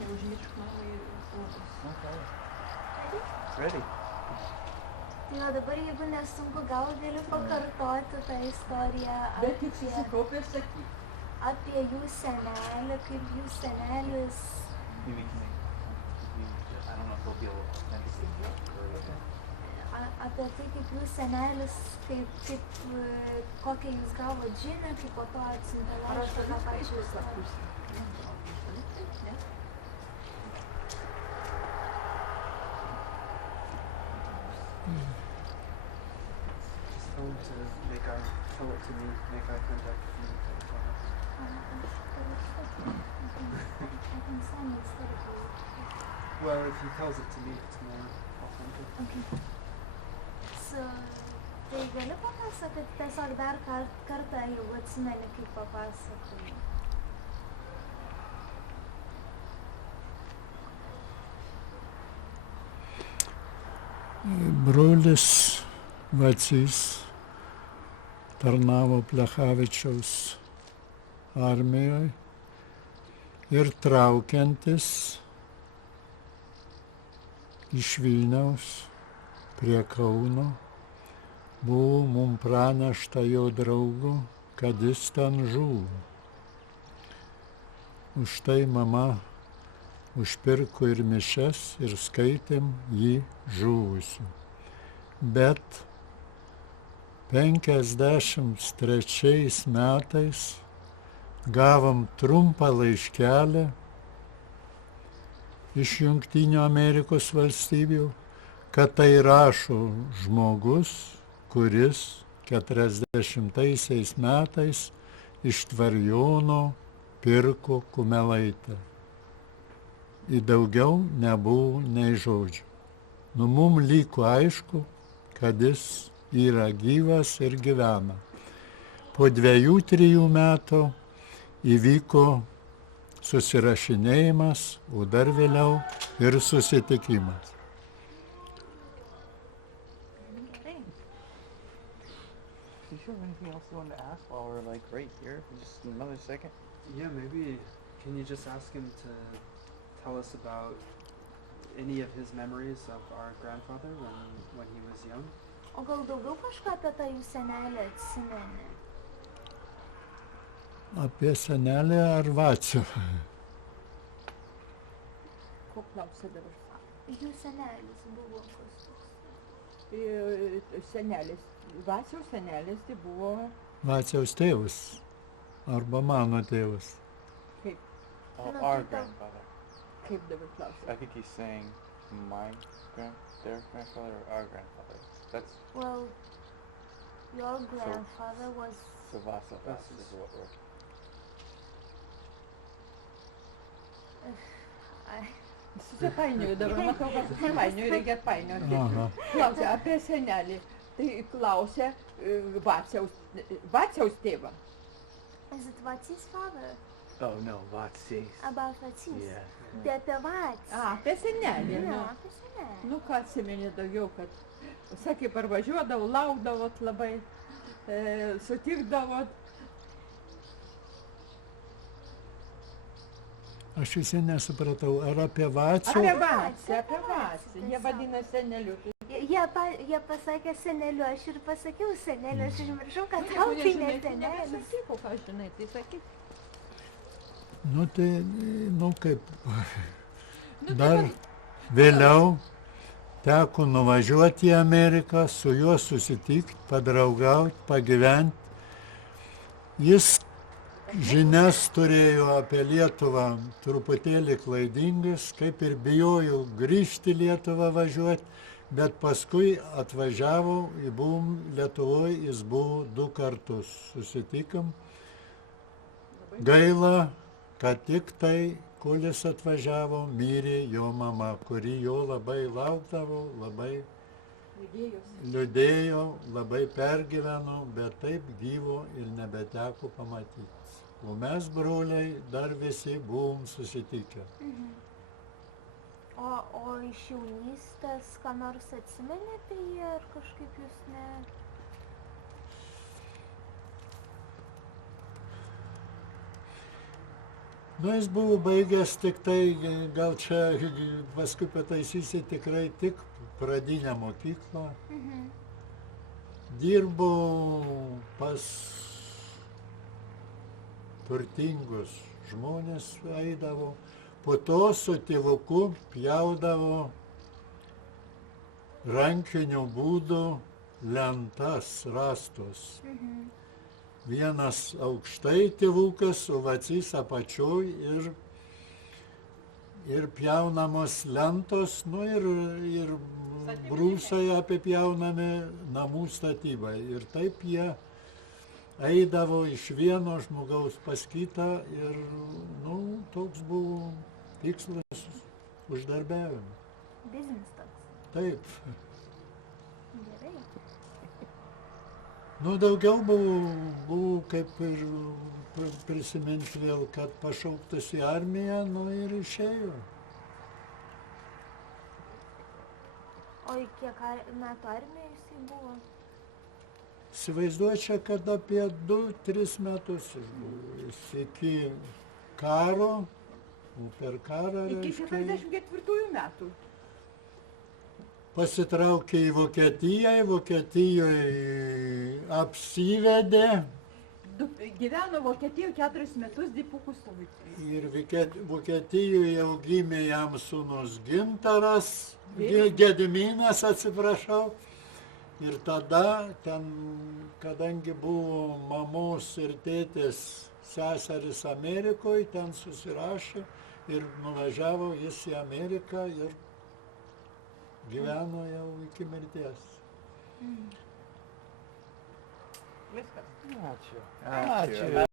neužmiršk mano ir uogos. Okay. Ready. Tai o dabar, jeigu nesunku, gal galiu pakartoti tą istoriją Bet tik susikaupęs sakyk. apie jų senelį, kaip jų senelis... Maybe can I don't know if he'll be able to authenticate. Apie tai, kaip jų senelis, kaip kokią jūs gavot žinią, kaip po to atsiuntė laišką tą pačią istoriją. Tell it to me, make eye contact with me. Well, if he tells it to me, it's more authentic. Okay. So, tai gali papasakoti tiesiog dar kartą, jeigu atsimeni, kaip papasakoji. Brolis Vacys tarnavo Plechavičiaus armijoje ir traukiantis iš Vilniaus prie Kauno buvo mums pranešta jo draugo, kad jis ten žuvo. Už tai mama užpirko ir mišias ir skaitėm jį žuvusiu. Bet 53 metais gavom trumpą laiškelį iš Jungtinių Amerikos valstybių, kad tai rašo žmogus, kuris 40 metais iš Tvarjono pirko kumelaitę. Į daugiau nebuvo nei žodžių. Mum liko aišku, kad jis yra gyvas ir gyvena. Po 2-3 metų įvyko susirašinėjimas, o dar vėliau ir susitikimas. Do you have anything else you want to ask while we're like right here for just another second? Yeah, maybe can you just ask him to tell us about any of his memories of our grandfather when he was young? O gal daugiau kažką apie tą jų senelį atsimeni? Apie senelį ar Vacių? Ko klausė dabar? Jų senelis buvo kas toks. Senelis, Vaciaus senelis tai buvo... Vaciaus tėvas arba mano tėvas. Kaip? Our grandfather. Kaip dabar klausė? I think he's saying their grandfather or our grandfather. That's Well, your grandfather was... so Vasa is what we're... Susipainioju dabar, matau, kad susipainioju, reikia painioti. Klausė apie senelį. Tai klausė Vaciaus tėvą. Is it Vacys father? Oh no, Vacys. About Vacys? Yeah. Tai apie Vacį. Apie senelį. Ne, apie senelį. Nu, ką atsimeni daugiau, kad, sakė, parvažiuodavot, laukdavot labai, sutikdavot. Aš visi nesupratau, ar apie Vacių? Apie Vacį. Jie vadina seneliu. Jie pasakė seneliu, aš ir pasakiau seneliu, aš užmiršau, kad tau tai ne senelis. Nesakyk, ką žinai, tai sakyk. Nu tai, kaip, dar vėliau teko nuvažiuoti į Ameriką, su juo susitikti, padraugauti, pagyventi. Jis žinias turėjo apie Lietuvą truputėlį klaidingas, kaip ir bijojo grįžti į Lietuvą važiuoti, bet paskui atvažiavo, buvom Lietuvoje, jis buvo 2 kartus, susitikom. Gaila, kad tik tai, kol jis atvažiavo, mirė jo mama, kuri jo labai laukdavo, labai liūdėjo, labai pergyveno, bet taip gyvo ir nebeteko pamatyti. O mes, broliai, dar visi buvom susitikę. O iš jaunystės, ką nors atsimeni apie jį, ar kažkaip jūs ne... Nu, jis buvo baigęs tik tai, gal čia paskui pataisysi tikrai tik pradinę mokyklą. Dirbo pas turtingus žmonės eidavo, po to su tėvuku pjaudavo rankiniu būdu lentas rastos. Vienas aukštai tėvukas, o Vacys apačioj ir pjaunamos lentos, nu ir brūsai apipjaunami namų statybai. Ir taip jie eidavo iš vieno žmogaus pas kitą ir, nu, toks buvo tikslas uždarbiavimo. Biznis toks. Taip. Gerai. Nu, daugiau buvo kaip ir prisiminti vėl, kad pašauktas į armiją, nu ir išėjo. O į kiek metų armijoje jisai buvo? Įsivaizduoju čia, kad apie 2-3 metus išbuvo. Jis iki karo, per karą, Iki reiškia, 44 metų. pasitraukė į Vokietijoje apsivedė Gyveno Vokietijoje 4 metus dipukų stovyklai. ir Vokietijoje jau gimė jam sūnus Gintaras, Gediminas, atsiprašau. Ir tada ten, kadangi buvo mamos ir tėtės seseris Amerikoje, ten susirašė ir nuvažiavo jis į Ameriką ir gyveno jau iki mirties. Viskas. Ačiū. Ačiū.